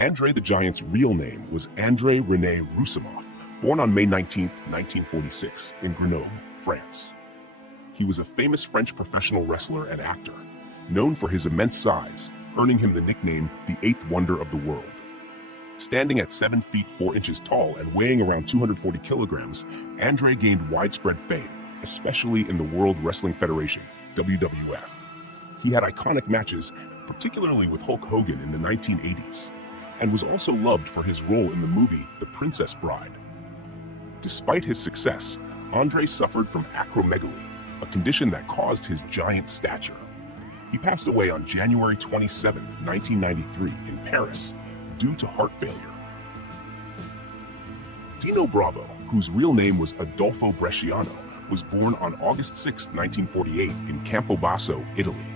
Andre the Giant's real name was André René Roussimoff, born on May 19, 1946, in Grenoble, France. He was a famous French professional wrestler and actor, known for his immense size, earning him the nickname the Eighth Wonder of the World. Standing at 7 feet 4 inches tall and weighing around 240 kilograms, Andre gained widespread fame, especially in the World Wrestling Federation, WWF. He had iconic matches, particularly with Hulk Hogan in the 1980s, and was also loved for his role in the movie The Princess Bride. Despite his success, Andre suffered from acromegaly, a condition that caused his giant stature. He passed away on January 27, 1993, in Paris, due to heart failure. Dino Bravo, whose real name was Adolfo Bresciano, was born on August 6, 1948, in Campobasso, Italy.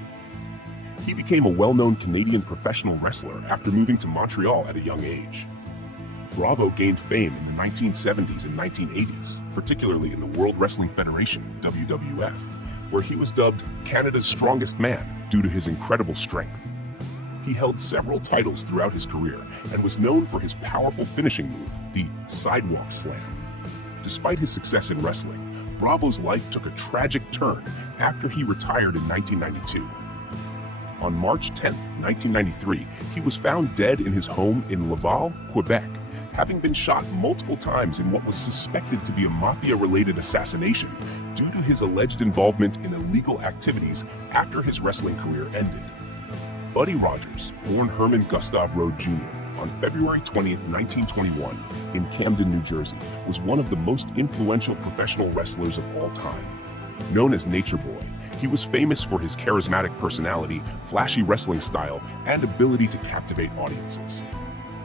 He became a well-known Canadian professional wrestler after moving to Montreal at a young age. Bravo gained fame in the 1970s and 1980s, particularly in the World Wrestling Federation, WWF, where he was dubbed Canada's strongest man due to his incredible strength. He held several titles throughout his career and was known for his powerful finishing move, the Sidewalk Slam. Despite his success in wrestling, Bravo's life took a tragic turn after he retired in 1992. On March 10, 1993, he was found dead in his home in Laval, Quebec, having been shot multiple times in what was suspected to be a mafia-related assassination due to his alleged involvement in illegal activities after his wrestling career ended. Buddy Rogers, born Herman Gustav Rode Jr. on February 20, 1921, in Camden, New Jersey, was one of the most influential professional wrestlers of all time. Known as Nature Boy, he was famous for his charismatic personality, flashy wrestling style, and ability to captivate audiences.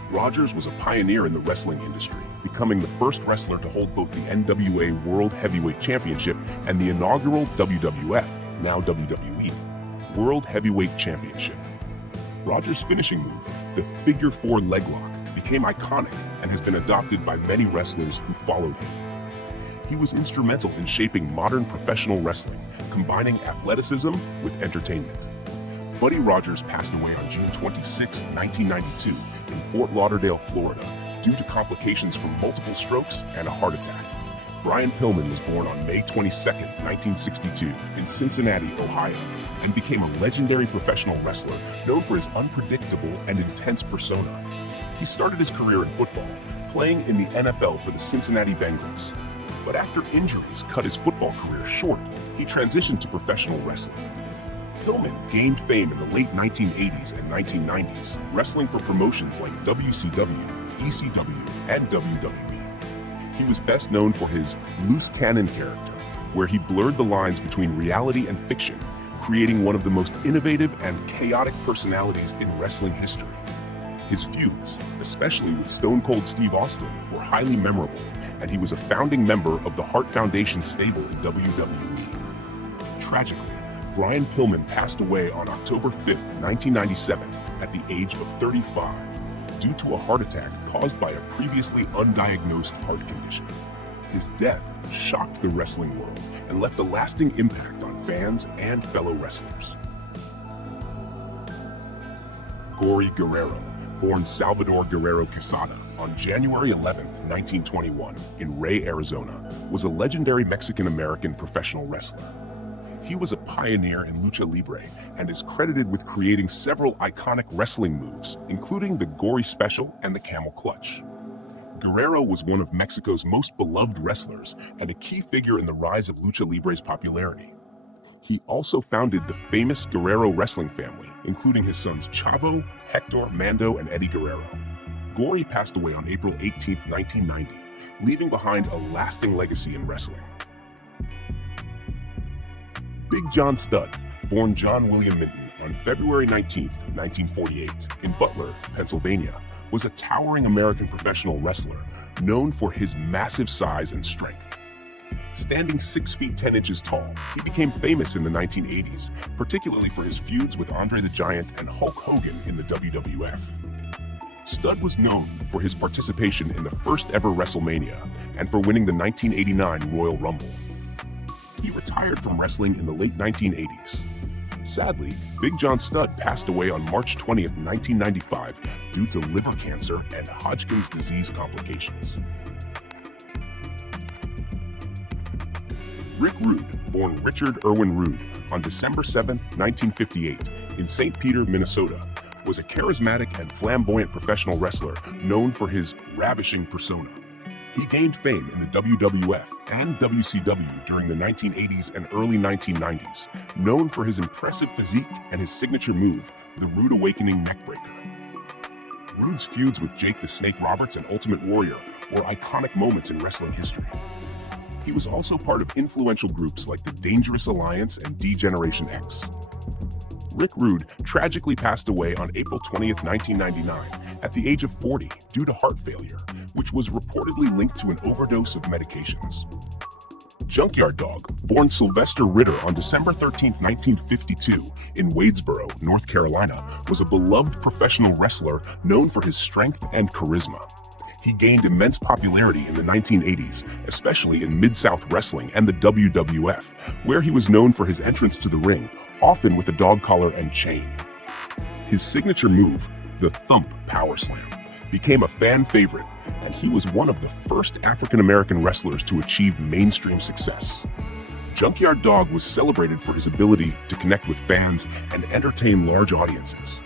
Rogers was a pioneer in the wrestling industry, becoming the first wrestler to hold both the NWA World Heavyweight Championship and the inaugural WWF, now WWE, World Heavyweight Championship. Rogers' finishing move, the Figure 4 leg lock, became iconic and has been adopted by many wrestlers who followed him. He was instrumental in shaping modern professional wrestling, combining athleticism with entertainment. Buddy Rogers passed away on June 26, 1992, in Fort Lauderdale, Florida, due to complications from multiple strokes and a heart attack. Brian Pillman was born on May 22, 1962, in Cincinnati, Ohio, and became a legendary professional wrestler known for his unpredictable and intense persona. He started his career in football, playing in the NFL for the Cincinnati Bengals. But after injuries cut his football career short, he transitioned to professional wrestling. Pillman gained fame in the late 1980s and 1990s, wrestling for promotions like WCW, ECW, and WWE. He was best known for his loose cannon character, where he blurred the lines between reality and fiction, creating one of the most innovative and chaotic personalities in wrestling history. His feuds, especially with Stone Cold Steve Austin, were highly memorable, and he was a founding member of the Hart Foundation stable in WWE. Tragically, Brian Pillman passed away on October 5, 1997, at the age of 35, due to a heart attack caused by a previously undiagnosed heart condition. His death shocked the wrestling world and left a lasting impact on fans and fellow wrestlers. Gory Guerrero, born Salvador Guerrero Quesada on January 11, 1921, in Ray, Arizona, was a legendary Mexican-American professional wrestler. He was a pioneer in lucha libre and is credited with creating several iconic wrestling moves, including the Gory Special and the Camel Clutch. Guerrero was one of Mexico's most beloved wrestlers and a key figure in the rise of lucha libre's popularity. He also founded the famous Guerrero wrestling family, including his sons Chavo, Hector, Mando, and Eddie Guerrero. Gory passed away on April 18, 1990, leaving behind a lasting legacy in wrestling. Big John Studd, born John William Minton on February 19, 1948, in Butler, Pennsylvania, was a towering American professional wrestler known for his massive size and strength. Standing 6 feet 10 inches tall, he became famous in the 1980s, particularly for his feuds with Andre the Giant and Hulk Hogan in the WWF. Studd was known for his participation in the first ever WrestleMania and for winning the 1989 Royal Rumble. He retired from wrestling in the late 1980s. Sadly, Big John Studd passed away on March 20th, 1995 due to liver cancer and Hodgkin's disease complications. Rick Rude, born Richard Irwin Rude on December 7, 1958, in St. Peter, Minnesota, was a charismatic and flamboyant professional wrestler known for his ravishing persona. He gained fame in the WWF and WCW during the 1980s and early 1990s, known for his impressive physique and his signature move, the Rude Awakening Neckbreaker. Rude's feuds with Jake the Snake Roberts and Ultimate Warrior were iconic moments in wrestling history. He was also part of influential groups like the Dangerous Alliance and D-Generation X. Rick Rude tragically passed away on April 20, 1999, at the age of 40 due to heart failure, which was reportedly linked to an overdose of medications. Junkyard Dog, born Sylvester Ritter on December 13, 1952, in Wadesboro, North Carolina, was a beloved professional wrestler known for his strength and charisma. He gained immense popularity in the 1980s, especially in Mid-South Wrestling and the WWF, where he was known for his entrance to the ring, often with a dog collar and chain. His signature move, the Thump Power Slam, became a fan favorite, and he was one of the first African-American wrestlers to achieve mainstream success. Junkyard Dog was celebrated for his ability to connect with fans and entertain large audiences.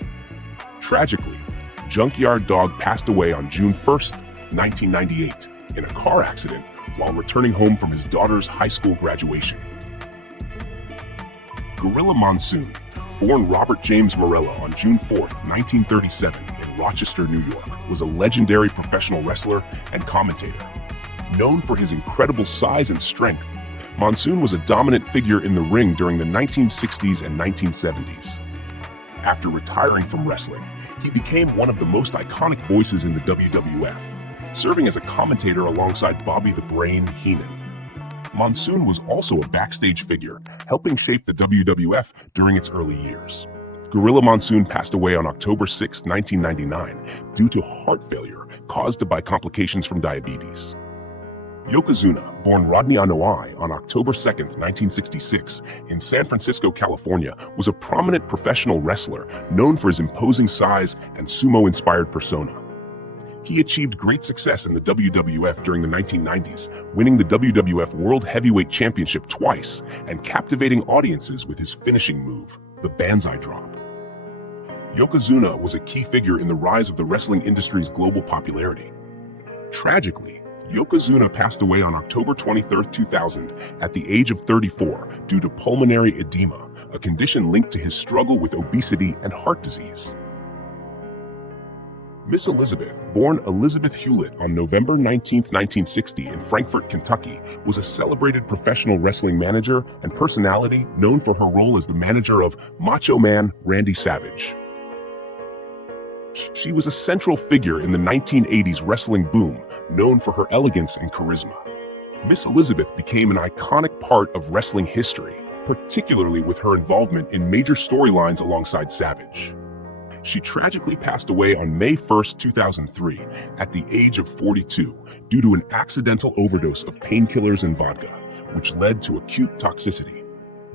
Tragically, Junkyard Dog passed away on June 1st, 1998, in a car accident while returning home from his daughter's high school graduation. Gorilla Monsoon, born Robert James Morello on June 4th, 1937, in Rochester, New York, was a legendary professional wrestler and commentator. Known for his incredible size and strength, Monsoon was a dominant figure in the ring during the 1960s and 1970s. After retiring from wrestling, he became one of the most iconic voices in the WWF, serving as a commentator alongside Bobby the Brain Heenan. Monsoon was also a backstage figure, helping shape the WWF during its early years. Gorilla Monsoon passed away on October 6, 1999, due to heart failure caused by complications from diabetes. Yokozuna, born Rodney Anoa'i on October 2, 1966, in San Francisco, California, was a prominent professional wrestler known for his imposing size and sumo-inspired persona. He achieved great success in the WWF during the 1990s, winning the WWF World Heavyweight Championship twice and captivating audiences with his finishing move, the Banzai Drop. Yokozuna was a key figure in the rise of the wrestling industry's global popularity. Tragically, Yokozuna passed away on October 23, 2000, at the age of 34 due to pulmonary edema, a condition linked to his struggle with obesity and heart disease. Miss Elizabeth, born Elizabeth Hewlett on November 19, 1960, in Frankfort, Kentucky, was a celebrated professional wrestling manager and personality known for her role as the manager of Macho Man Randy Savage. She was a central figure in the 1980s wrestling boom, known for her elegance and charisma. Miss Elizabeth became an iconic part of wrestling history, particularly with her involvement in major storylines alongside Savage. She tragically passed away on May 1, 2003, at the age of 42, due to an accidental overdose of painkillers and vodka, which led to acute toxicity.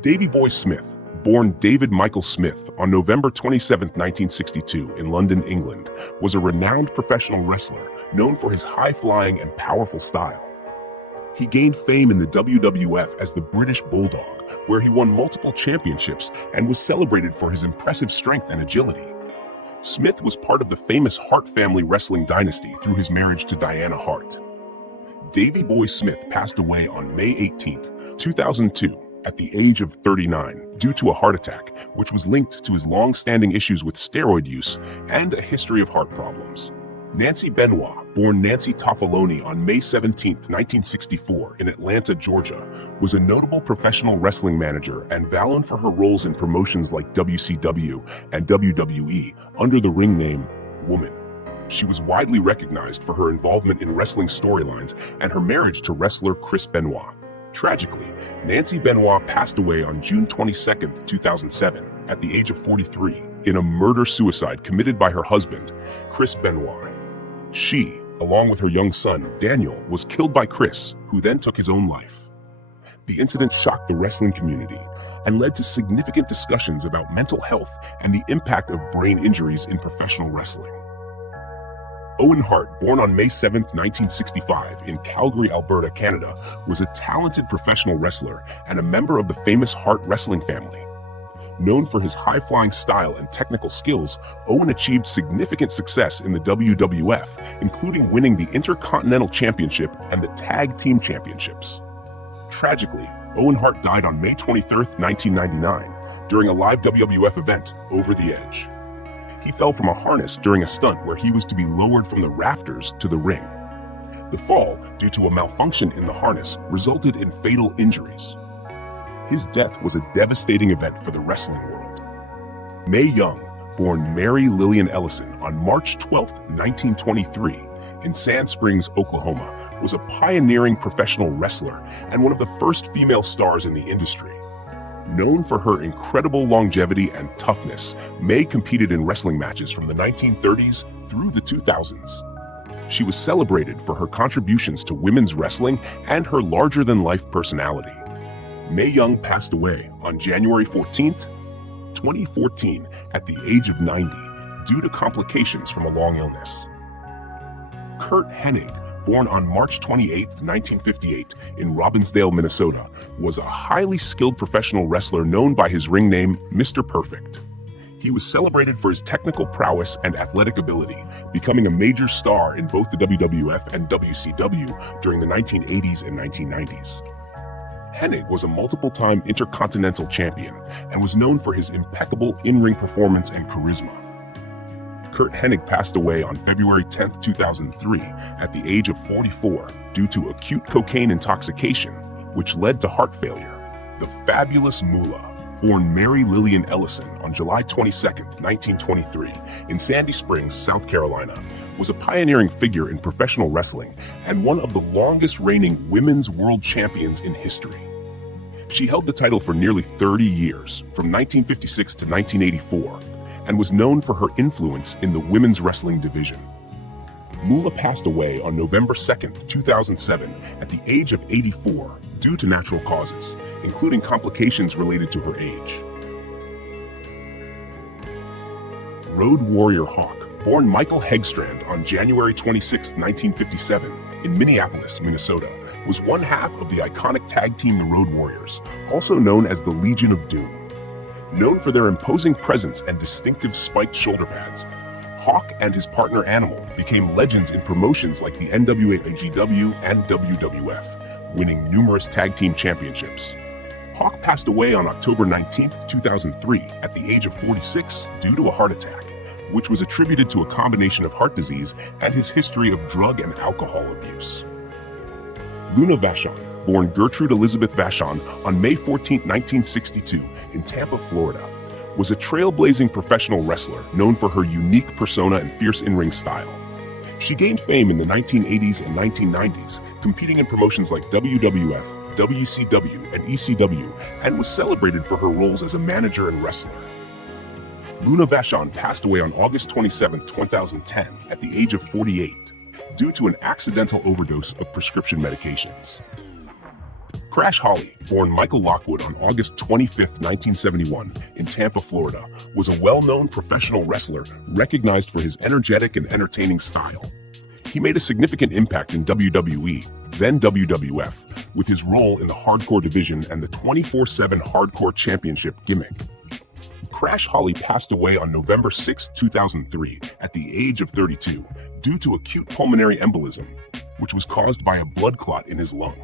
Davey Boy Smith, born David Michael Smith on November 27, 1962, in London, England, was a renowned professional wrestler known for his high-flying and powerful style. He gained fame in the WWF as the British Bulldog, where he won multiple championships and was celebrated for his impressive strength and agility. Smith was part of the famous Hart family wrestling dynasty through his marriage to Diana Hart. Davey Boy Smith passed away on May 18, 2002, at the age of 39 due to a heart attack, which was linked to his long-standing issues with steroid use and a history of heart problems. Nancy Benoit, born Nancy Toffaloni on May 17, 1964, in Atlanta, Georgia, was a notable professional wrestling manager and known for her roles in promotions like WCW and WWE under the ring name Woman. She was widely recognized for her involvement in wrestling storylines and her marriage to wrestler Chris Benoit. Tragically, Nancy Benoit passed away on June 22, 2007, at the age of 43, in a murder-suicide committed by her husband, Chris Benoit. She, along with her young son, Daniel, was killed by Chris, who then took his own life. The incident shocked the wrestling community, and led to significant discussions about mental health and the impact of brain injuries in professional wrestling. Owen Hart, born on May 7, 1965, in Calgary, Alberta, Canada, was a talented professional wrestler and a member of the famous Hart wrestling family. Known for his high-flying style and technical skills, Owen achieved significant success in the WWF, including winning the Intercontinental Championship and the Tag Team Championships. Tragically, Owen Hart died on May 23, 1999, during a live WWF event, Over the Edge. He fell from a harness during a stunt where he was to be lowered from the rafters to the ring. The fall, due to a malfunction in the harness, resulted in fatal injuries. His death was a devastating event for the wrestling world. Mae Young, born Mary Lillian Ellison on March 12, 1923, in Sand Springs, Oklahoma, was a pioneering professional wrestler and one of the first female stars in the industry. Known for her incredible longevity and toughness, Mae competed in wrestling matches from the 1930s through the 2000s. She was celebrated for her contributions to women's wrestling and her larger-than-life personality. Mae Young passed away on January 14, 2014, at the age of 90 due to complications from a long illness. Curt Hennig, born on March 28, 1958, in Robbinsdale, Minnesota, was a highly skilled professional wrestler known by his ring name, Mr. Perfect. He was celebrated for his technical prowess and athletic ability, becoming a major star in both the WWF and WCW during the 1980s and 1990s. Hennig was a multiple-time Intercontinental Champion and was known for his impeccable in-ring performance and charisma. Curt Hennig passed away on February 10, 2003, at the age of 44 due to acute cocaine intoxication, which led to heart failure. The Fabulous Moolah, born Mary Lillian Ellison on July 22, 1923, in Sandy Springs, South Carolina, was a pioneering figure in professional wrestling and one of the longest-reigning women's world champions in history. She held the title for nearly 30 years, from 1956 to 1984, and was known for her influence in the women's wrestling division. Moolah passed away on November 2, 2007, at the age of 84 due to natural causes, including complications related to her age. Road Warrior Hawk, born Michael Hegstrand on January 26, 1957, in Minneapolis, Minnesota, was one half of the iconic tag team the Road Warriors, also known as the Legion of Doom. Known for their imposing presence and distinctive spiked shoulder pads, Hawk and his partner Animal became legends in promotions like the NWA GW and WWF, winning numerous tag team championships. Hawk passed away on October 19, 2003, at the age of 46 due to a heart attack, which was attributed to a combination of heart disease and his history of drug and alcohol abuse. Luna Vachon, born Gertrude Elizabeth Vachon on May 14, 1962, in Tampa, Florida, was a trailblazing professional wrestler known for her unique persona and fierce in-ring style. She gained fame in the 1980s and 1990s, competing in promotions like WWF, WCW, and ECW, and was celebrated for her roles as a manager and wrestler. Luna Vachon passed away on August 27, 2010, at the age of 48, due to an accidental overdose of prescription medications. Crash Holly, born Michael Lockwood on August 25, 1971, in Tampa, Florida, was a well-known professional wrestler recognized for his energetic and entertaining style. He made a significant impact in WWE, then WWF, with his role in the Hardcore division and the 24/7 Hardcore Championship gimmick. Crash Holly passed away on November 6, 2003, at the age of 32, due to acute pulmonary embolism, which was caused by a blood clot in his lung.